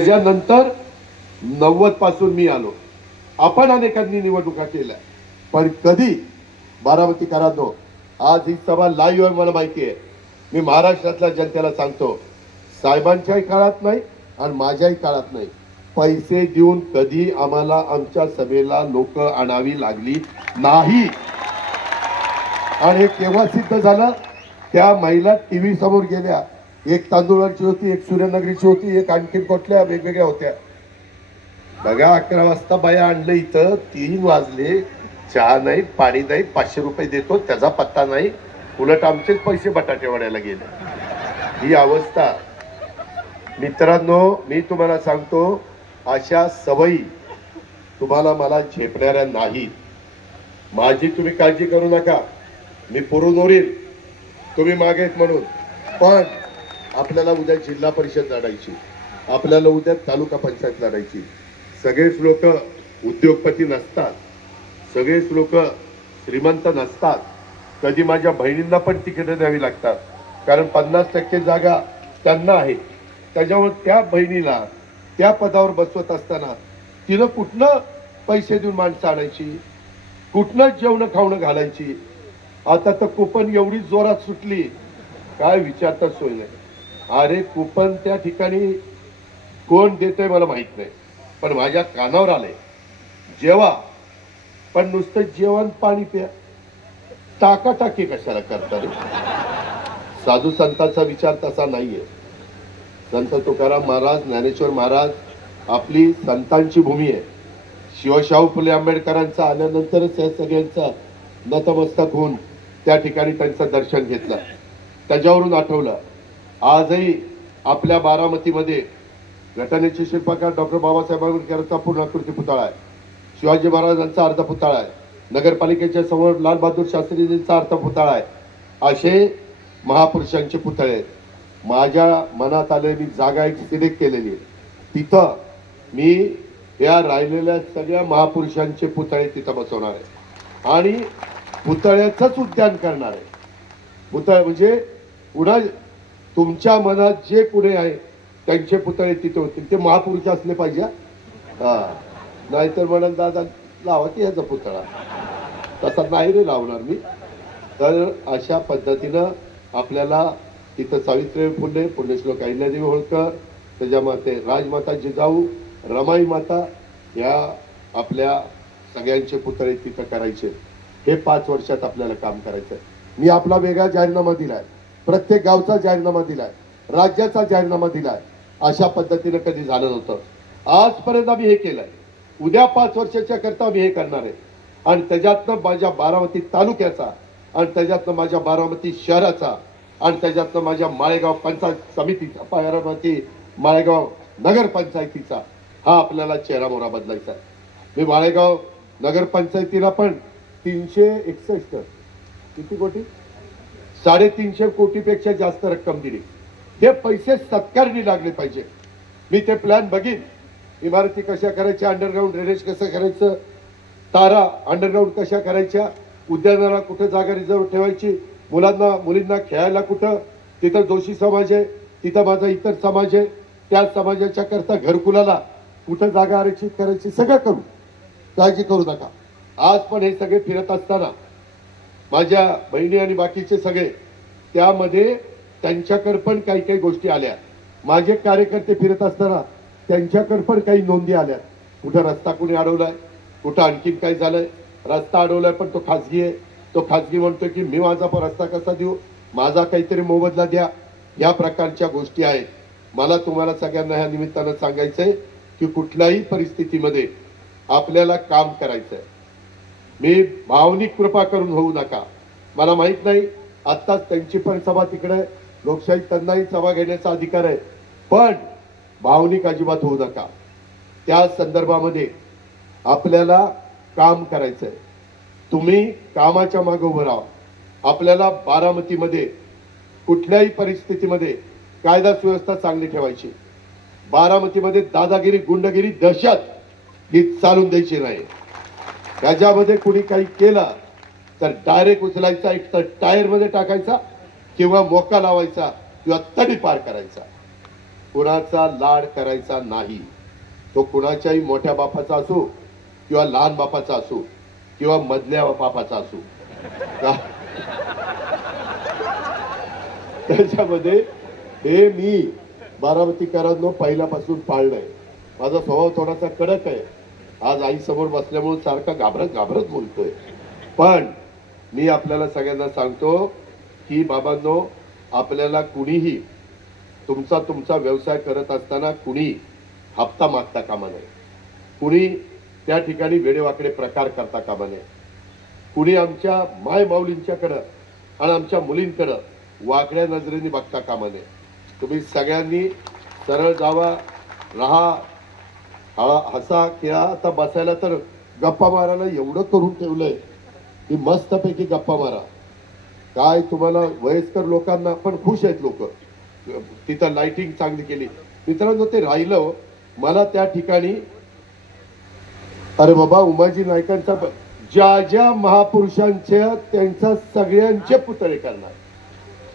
त्याच्यानंतर 90 पासून मी आलो. आपण अनेकांनी निवडणुका केल्या, पण कधी बारामतीकरांनो, आज ही सभा लाईव्ह आहे मला माहिती आहे. मी महाराष्ट्रातल्या जनतेला सांगतो, साहेबांच्याही काळात नाही आणि माझ्याही काळात नाही, पैसे देऊन कधी आम्हाला आमच्या सभेला लोक आणावी लागली नाही. आणि हे केव्हा सिद्ध झालं? त्या महिला टीव्ही समोर गेल्या, एक तांदूळाची होती, एक सूर्यनगरीची होती, एक आणखीन कुठल्या वेगवेगळ्या होत्या. बघा 11 वाजता बाया आणलं इथं, 3 वाजले, चहा नाही, पाणी नाही, 500 रुपये देतो त्याचा पत्ता नाही, उलट आमचेच पैसे बटाटे वड्याला गेले. ही अवस्था. मित्रांनो, मी तुम्हाला सांगतो, अशा सवयी तुम्हाला मला झेपणाऱ्या नाहीत. माझी तुम्ही काळजी करू नका, मी पुरून उरील, तुम्ही मागेत म्हणून. पण आपल्याला उद्या जिल्हा परिषद लढायची, आपल्याला उद्या तालुका पंचायत लढायची. सगळेच लोक उद्योगपती नसतात, सगळेच लोक श्रीमंत नसतात. कधी माझ्या बहिणींना पण तिकीट द्यावी लागतात, कारण 50% जागा त्यांना आहे. त्याच्यामुळे त्या बहिणीला त्या पदावर बसवत असताना तिनं कुठनं पैसे देऊन माणसं आणायची, कुठनं जेवण खावणं घालायची. आता तर कुपन एवढी जोरात सुटली, काय विचारता सोय नाही. अरे कुपन त्या ठिकाणी कोण देतंय मला माहित नाही, पण माझ्या कानावर आलंय, जेवा पण नुसतं जेवण पाणी प्या, टाकाटाकी कशाला करता रे? साधू संतांचा विचार तसा नाहीये. संत तुकाराम महाराज, ज्ञानेश्वर महाराज आपली संतांची भूमी आहे. शिवशाहू फुले आंबेडकरांचा आल्यानंतरच या सगळ्यांचा नतमस्तक होऊन त्या ठिकाणी त्यांचं दर्शन घेतलं. त्याच्यावरून आठवलं, आजही आपल्या बारामतीमध्ये घटनेचे शिल्पकार डॉक्टर बाबासाहेब आंबेडकरांचा पूर्णाकृती पुतळा आहे, शिवाजी महाराजांचा अर्ध पुतळा आहे, नगरपालिकेच्या समोर लाल बहादूर शास्त्रीजींचा अर्ध पुतळा आहे. असे महापुरुषांचे पुतळे आहेत. माझ्या मनात आलेली जागा एक सिलेक्ट केलेली आहे, तिथं मी या राहिलेल्या सगळ्या महापुरुषांचे पुतळे तिथं बसवणार आहे आणि पुतळ्याचंच उद्यान करणार आहे. पुतळे म्हणजे पुन्हा तुमच्या मनात जे कुणी आहे त्यांचे पुतळे तिथे होतील, ते महापुरुष असले पाहिजे. नाहीतर म्हणून दादा लावा की याचा पुतळा, तसा नाही रे लावणार मी. तर अशा पद्धतीनं आपल्याला तिथं सावित्रीबाई फुले, पुण्यश्लोक अहिल्यादेवी होळकर, त्याच्यामध्ये राजमाता जिजाऊ, रमाई माता, या आपल्या सगळ्यांचे पुतळे तिथं करायचे. हे 5 वर्षात आपल्याला काम करायचं आहे. मी आपला वेगळा जाहीरनामा दिलाय, प्रत्येक गावचा जाहीरनामा दिलाय, राज्याचा जाहीरनामा दिलाय. अशा पद्धतीनं कधी झालं नव्हतं. आजपर्यंत आम्ही हे केलंय, उद्या 5 वर्षाच्या करता आम्ही हे करणार आहे. आणि त्याच्यातनं माझ्या बारामती तालुक्याचा, आणि त्याच्यातनं माझ्या बारामती शहराचा, आणि त्याच्यातनं माझ्या माळेगाव पंचायत समितीचा, बारामती माळेगाव नगरपंचायतीचा हा आपल्याला चेहरामोहरा बदलायचा आहे. मी माळेगाव नगरपंचायतीला पण 361 किती कोटी, 350 कोटीपेक्षा जास्त रक्कम दिली. हे पैसे सत्कारणी लागले पाहिजे. मी ते प्लॅन बघीन, इमारती कशा करायच्या, अंडरग्राऊंड ड्रेनेज कसं करायचं, तारा अंडरग्राऊंड कशा करायच्या, उद्यानाला कुठे जागा रिझर्व ठेवायची, मुलींना खेळायला कुठं, तिथं जोशी समाज आहे, तिथं माझा इतर समाज आहे, त्या समाजाच्या करता घरकुलाला कुठं जागा आरक्षित करायची, सगळं करू, काळजी करू नका. आज पण हे सगळे फिरत असताना माझ्या बहिणी आणि बाकीचे सगळे, त्यामध्ये त्यांच्याकडे पण काही काही गोष्टी आल्या. माझे कार्यकर्ते फिरत असताना त्यांच्याकडे पण काही नोंदी आल्या. कुठं रस्ता कुणी अडवलाय, कुठं आणखीन काय झालंय, रस्ता अडवलाय पण तो खाजगी आहे, तो खाजगी म्हणतोय की मी माझा रस्ता कसा देऊ, माझा काहीतरी मोबदला द्या. या प्रकारच्या गोष्टी आहेत. मला तुम्हाला सगळ्यांना ह्या निमित्तानं सांगायचंय की कुठल्याही परिस्थितीमध्ये आपल्याला काम करायचंय. मी भावनिक कृपा करून होऊ नका. मला माहित नाही, आत्ताच त्यांची पण सभा तिकडे, लोकशाही त्यांनाही सभा घेण्याचा अधिकार आहे, पण भावनिक अजिबात होऊ नका. त्या संदर्भामध्ये आपल्याला काम करायचंय. तुम्ही कामाच्या मागे उभं राहा. आपल्याला बारामतीमध्ये कुठल्याही परिस्थितीमध्ये कायदा सुव्यवस्था चांगली ठेवायची. बारामतीमध्ये दादागिरी, गुंडगिरी, दहशत ही चालून द्यायची नाही. त्याच्यामध्ये कुणी काही केलं तर डायरेक्ट उचलायचा, एक तर टायर मध्ये टाकायचा किंवा मोका लावायचा किंवा तडी पार करायचा. कुणाचा लाड करायचा नाही. तो कुणाच्याही मोठ्या बापाचा असो किंवा लहान बापाचा असो किंवा मधल्या बापाचा असो. त्याच्यामध्ये हे मी बारामतीकरांनो पहिल्यापासून पाळलंय. माझा स्वभाव थोडासा कडक आहे. आज आई समोर बसल्यामुळे सारखा घाबरत घाबरत बोलतोय. पण मी आपल्याला सगळ्यांना सांगतो की बाबांनो, आपल्याला कुणीही तुमचा व्यवसाय करत असताना कुणी हप्ता मागता कामा नये. कुणी त्या ठिकाणी वेडेवाकडे प्रकार करता कामा नये. कुणी आमच्या माय माऊलींच्याकडं आणि आमच्या मुलींकडं वाकड्या नजरेने बघता कामा नये. तुम्ही सगळ्यांनी सरळ जावा, राहा, हसा खेळा. आता बसायला तर गप्पा मारायला एवढं करून ठेवलंय की मस्तपैकी गप्पा मारा. काय तुम्हाला वयस्कर लोकांना पण खुश आहेत लोक. तिथं लाइटिंग चांगली केली. मित्रांनो, ते राहिलं मला त्या ठिकाणी, अरे बाबा, उमाजी नायकांचा ज्या ज्या महापुरुषांच्या त्यांचा सगळ्यांचे पुतळे करणार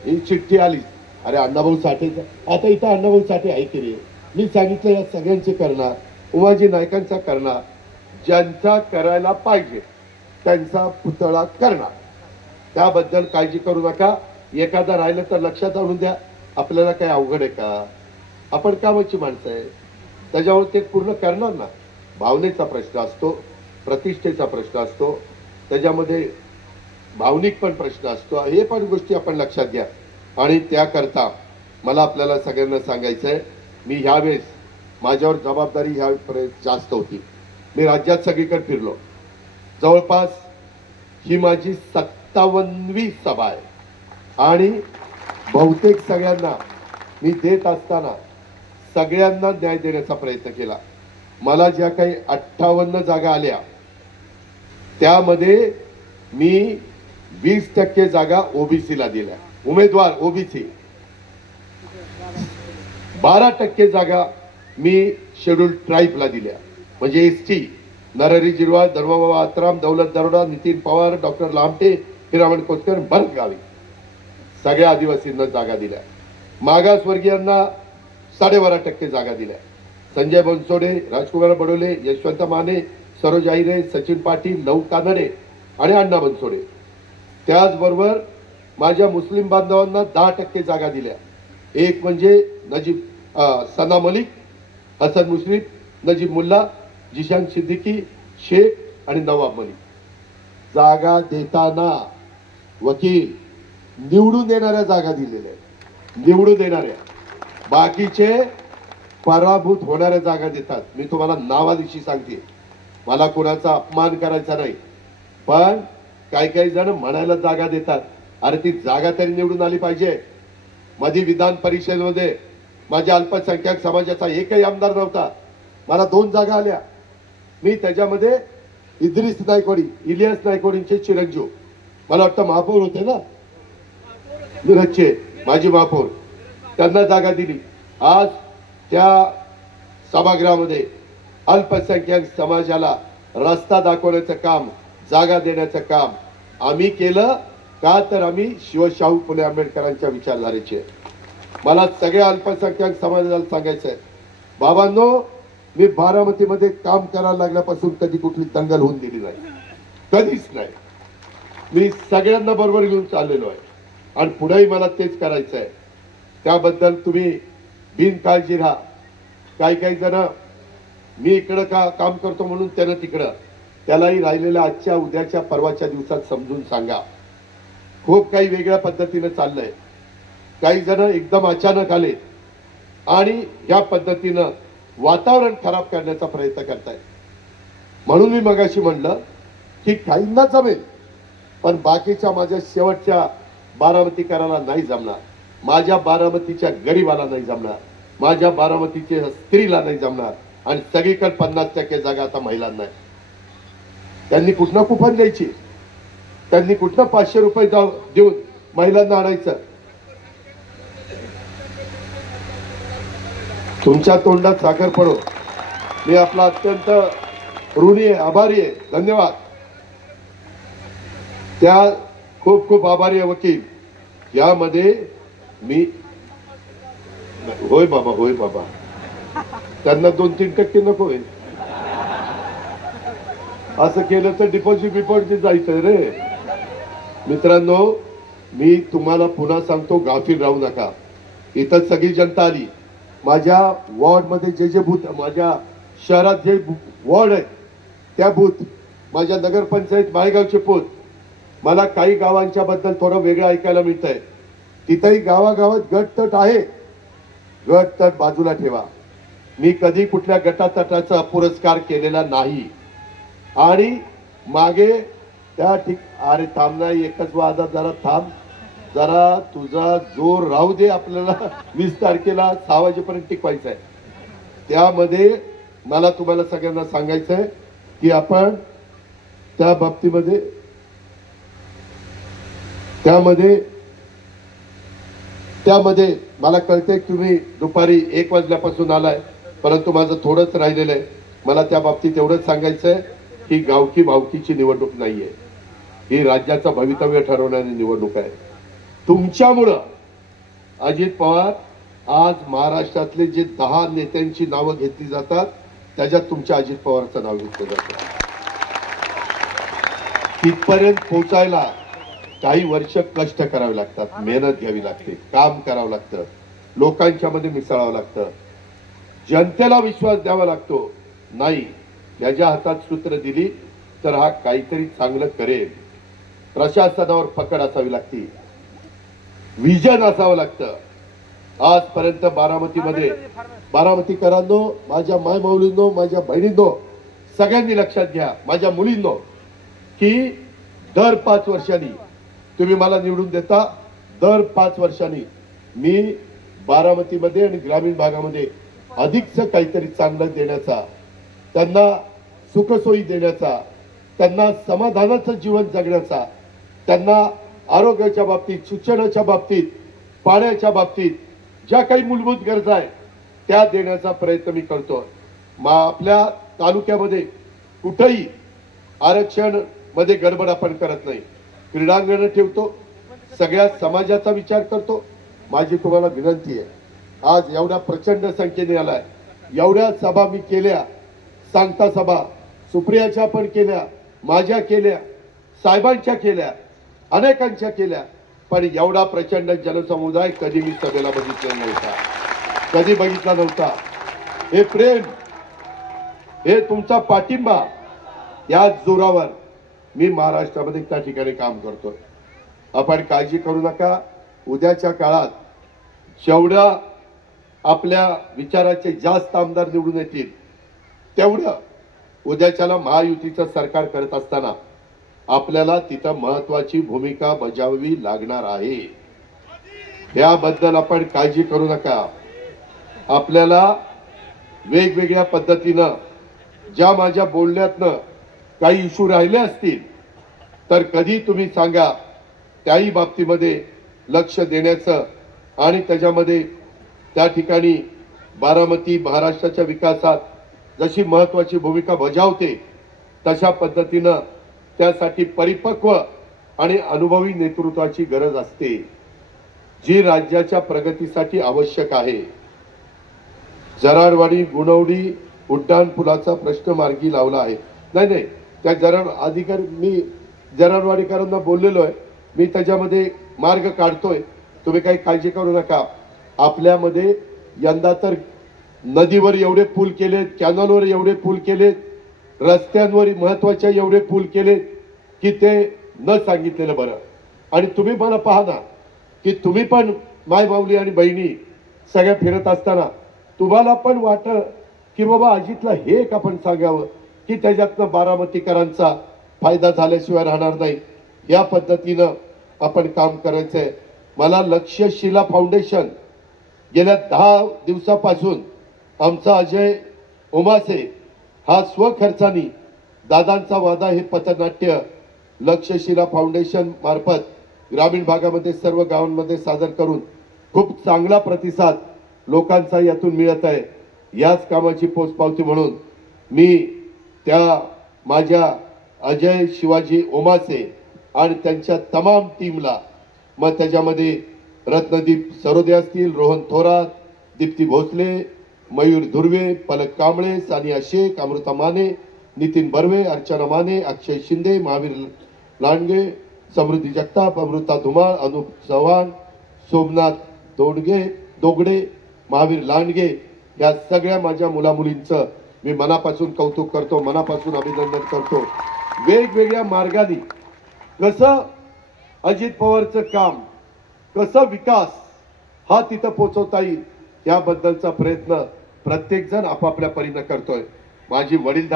ही चिठ्ठी आली. अरे अण्णाभाऊ साठेचा, आता इथं अण्णाभाऊ साठे आहे की रे? मी सांगितलं या सगळ्यांचे करणार, उमाजी नायकांचा करणार, ज्यांचा करायला पाहिजे त्यांचा पुतळा करणार. त्याबद्दल काळजी करू नका. एखादा राहिलं तर लक्षात आणून द्या. आपल्याला काही अवघड आहे का? आपण कामाची माणसं आहे, त्याच्यावर ते पूर्ण करणार ना. भावनेचा प्रश्न असतो, प्रतिष्ठेचा प्रश्न असतो, त्याच्यामध्ये भावनिक पण प्रश्न असतो. हे पण गोष्टी आपण लक्षात घ्या. आणि त्याकरता मला आपल्याला सगळ्यांना सांगायचं आहे, मी ह्यावेळेस माझ्यावर जबाबदारी ह्यावेळेस जास्त होती. मी राज्यात सगळीकडे फिरलो. जवळपास ही माझी 57वी सभा आहे आणि बहुतेक सगळ्यांना मी देत असताना सगळ्यांना न्याय देण्याचा प्रयत्न केला. मला ज्या काही 58 जागा आल्या त्यामध्ये मी 20% जागा ओबीसीला दिल्या. उमेदवार ओबीसी. 12% जागा मी शेड्यूल ट्राईबला दिल्या, म्हणजे एसटी. नरहरी जिरवाळ, धर्मबाबा आत्राम, दौलत दरोडा, नितीन पवार, डॉक्टर लामटे, हिरामण कोतकर, भरत गावी सगळ्या आदिवासींना जागा दिल्या. मागासवर्गीयांना 12.5% जागा दिल्या. संजय बनसोडे, राजकुमार बडोले, यशवंत माने, सरोज आहिरे, सचिन पाटील, लहू कानडे आणि अण्णा बनसोडे. त्याचबरोबर माझ्या मुस्लिम बांधवांना 10% जागा दिल्या. एक म्हणजे सना मलिक, हसन मुश्रीफ, नजीब मुल्ला, जिशान सिद्दीकी, शेख आणि नवाब मलिक. जागा देताना वकील निवडून देणाऱ्या जागा दिलेल्या आहेत. निवडून देणाऱ्या. बाकीचे पराभूत होणाऱ्या जागा देतात. मी तुम्हाला नावादिशी सांगते, मला कोणाचा अपमान करायचा नाही, पण काही जण म्हणायला जागा देतात. अरे ती जागा तरी निवडून आली पाहिजे. मध्ये विधान परिषदेमध्ये माझ्या अल्पसंख्याक समाजाचा एकही आमदार नव्हता. मला 2 जागा आल्या. मी त्याच्यामध्ये इद्रिस नायकवाडी, इलियास नायकवाडींचे चिरंजीव, मला वाटतं महापौर होते ना मिरजचे, माजी महापौर, त्यांना जागा दिली. आज त्या सभागृहामध्ये अल्पसंख्याक समाजाला रस्ता दाखवण्याचं काम, जागा देण्याचं काम आम्ही केलं. का तर आम्ही शिवशाहू फुले आंबेडकरांच्या विचारधारेचे. मला सगळ्या अल्पसंख्याक समाजाला सांगायचं आहे, बाबांनो, मी बारामतीमध्ये काम करायला लागल्यापासून कधी कुठली दंगल होऊन दिली नाही, कधीच नाही. मी सगळ्यांना बरोबर घेऊन चाललेलो आहे आणि पुढेही मला तेच करायचं आहे. त्याबद्दल तुम्ही बिनकाळजी राहा. काही जण मी इकडं काम करतो म्हणून त्यानं तिकडं, त्यालाही राहिलेल्या आजच्या, उद्याच्या, परवाच्या दिवसात समजून सांगा. खूप काही वेगळ्या पद्धतीने चाललंय. काही जण एकदम अचानक आले आणि या पद्धतीनं वातावरण खराब करण्याचा प्रयत्न करतायत. म्हणून मी मगाशी म्हणलं की काहींना जमेल, पण बाकीच्या माझ्या शेवटच्या बारामतीकरांना नाही जमणार. माझ्या बारामतीच्या गरीबाला नाही जमणार. माझ्या बारामतीच्या स्त्रीला नाही जमणार. आणि सगळीकडे 50% जागा आता महिलांना आहे. त्यांनी कुठनं कुपन द्यायची, त्यांनी कुठनं 500 रुपये देऊन महिलांना आणायचं. तुमच्या तोंडात साखर पडो. मी आपला अत्यंत ऋणी आहे, आभारी आहे. धन्यवाद. त्या खूप खूप आभारी आहे वकील. यामध्ये मी होय बाबा, होय बाबा, त्यांना 2-3% नको होईल. असं केलं तर डिपॉझिट जायचंय रे. मित्रांनो, मी तुम्हाला पुन्हा सांगतो, गाफील राहू नका. इथं सगळी जनता आली. माझ्या वॉर्ड मध्ये जे बूथ, माझ्या शहरात जे वॉर्ड आहेत त्या बूथ, माझ्या नगरपंचायत माळेगावचे बूथ, मला काही गावांच्या बद्दल थोडं वेगळं ऐकायला मिळतंय. तिथेही गावागावात गटतट आहे. गटतट बाजूला ठेवा. मी कधी कुठल्या गटातटाचा पुरस्कार केलेला नाही. आणि मागे त्या अरे थांब नाही, एकच वादा, जरा थांब, जरा तुझा जोर राहू दे. आपल्याला 20 तारखेला 6 वाजेपर्यंत टिकवायचं आहे. त्यामध्ये मला तुम्हाला सगळ्यांना सांगायचंय की आपण त्या बाबतीमध्ये त्यामध्ये मला कळतंय तुम्ही दुपारी 1 वाजल्यापासून आलाय, परंतु माझं थोडंच राहिलेलं आहे. मला त्या बाबतीत एवढंच सांगायचंय की गावकी भावकीची निवडणूक नाहीये, ही राज्याचं भवितव्य ठरवणारी निवडणूक आहे. तुमच्यामुळं अजित पवार आज महाराष्ट्रातले जे 10 नेत्यांची नावं घेतली जातात त्याच्यात तुमच्या अजित पवारचं नाव घेतलं जातं. तिथपर्यंत पोहोचायला काही वर्ष कष्ट करावे लागतात, मेहनत घ्यावी लागते, काम करावं लागतं, लोकांच्या मध्ये मिसळावं लागतं, जनतेला विश्वास द्यावा लागतो. नाही, त्याच्या हातात सूत्र दिली तर हा काहीतरी चांगलं करेल. प्रशासनावर पकड असावी लागते, विजन असावं लागतं. आजपर्यंत बारामतीकरांनो, माझ्या मायमाऊलींनो, माझ्या बहिणींनो, सगळ्यांनी लक्षात घ्या, माझ्या मुलींनो, की दर 5 वर्षांनी तुम्ही मला निवडून देता. दर 5 वर्षांनी मी बारामतीमध्ये आणि ग्रामीण भागामध्ये अधिकच काहीतरी चांगलं देण्याचा, त्यांना सुखसोयी देण्याचा, त्यांना समाधानाचं जीवन जगण्याचा, त्यांना आरोग्याच्या बाबतीत, शिक्षणाच्या बाबतीत, पाण्याच्या बाबतीत ज्या काही मूलभूत गरजा आहेत त्या देण्याचा प्रयत्न मी करतो. आपल्या तालुक्यामध्ये कुठेही आरक्षण मध्ये गडबड आपण करत नाही. क्रीडांगण ठेवतो, सगळ्या समाजाचा विचार करतो. माझी तुम्हाला विनंती आहे, आज एवढ्या प्रचंड संख्येने आलाय, एवढ्या सभा मी केल्या, सांगता सभा सुप्रियाच्या पण केल्या, माझ्या केल्या, साहेबांच्या केल्या, अनेकांच्या केल्या, पण एवढा प्रचंड जनसमुदाय कधी मी सभेला बघितलेला नव्हता, कधी बघितला नव्हता. हे प्रेम, हे तुमचा पाठिंबा, या जोरावर मी महाराष्ट्रामध्ये त्या ठिकाणी काम करतोय. आपण काळजी करू नका. उद्याच्या काळात जेवढ्या आपल्या विचाराचे जास्त आमदार निवडून येतील तेवढं उद्याच्याला महायुतीचं सरकार करत असताना आपल्याला तिथं महत्वाची भूमिका बजावावी लागणार आहे. याबद्दल आपण काळजी करू नका. आपल्याला वेगवेगळ्या पद्धतीनं ज्या माझ्या बोलण्यातनं काही इश्यू राहिले असतील तर कधी तुम्ही सांगा, त्याही बाबतीमध्ये लक्ष देण्याचं आणि त्याच्यामध्ये त्या ठिकाणी बारामती महाराष्ट्राच्या विकासात जशी महत्वाची भूमिका बजावते तशा पद्धतीनं त्यासाठी परिपक्व आणि अनुभवी नेतृत्वाची गरज असते, जी राज्याच्या प्रगतीसाठी आवश्यक आहे. जराडवाडी गुणवडी उड्डाण पुलाचा प्रश्न मार्गी लावला आहे. नाही, त्या मी जराडवाडीकरांना बोललेलो आहे, मी त्याच्यामध्ये मार्ग काढतोय. तुम्ही काही काळजी करू नका. आपल्यामध्ये यंदा तर नदीवर एवढे पूल केलेत, कॅनलवर एवढे पूल केलेत, रस्त्यांवर महत्वाच्या एवढे पूल केलेत की ते न सांगितलेलं बरं. आणि तुम्ही मला पहा ना, की तुम्ही पण माय माऊली आणि बहिणी सगळ्या फिरत असताना तुम्हाला पण वाटलं की बाबा अजितला हे एक आपण सांगावं की त्याच्यातनं बारामतीकरांचा फायदा झाल्याशिवाय राहणार नाही. या पद्धतीनं आपण काम करायचंय. मला लक्ष्यशिला फाउंडेशन गेल्या 10 दिवसापासून आमचा अजय उमासे हा स्वखर्चानी दादांचा वादा हे पथनाट्य लक्ष्यशिला फाउंडेशन मार्फत ग्रामीण भागामध्ये सर्व गावांमध्ये सादर करून खूप चांगला प्रतिसाद लोकांचा यातून मिळत आहे. याच कामाची पोचपावती म्हणून मी त्या माझ्या अजय शिवाजी ओमासे आणि त्यांच्या तमाम टीमला, मग त्याच्यामध्ये रत्नदीप सरोदे असतील, रोहन थोरात, दीप्ती भोसले, मयूर धुर्वे, पलक कांबळे, सानिया शेख, अमृता माने, नितीन बर्वे, अर्चना माने, अक्षय शिंदे, महावीर लांडगे, समृद्धी जगताप, अमृता धुमाळ, अनुप चव्हाण, सोमनाथ दोगडे, महावीर लांडगे या सगळ्या माझ्या मुलामुलींचं मी मनापासून कौतुक करतो, मनापासून अभिनंदन करतो. वेगवेगळ्या मार्गाने कसं अजित पवारचं काम, कसं विकास हा तिथं पोहोचवता येईल याबद्दलचा प्रयत्न प्रत्येक जण आपापल्या परीने करतोय. माझी वडीलधारी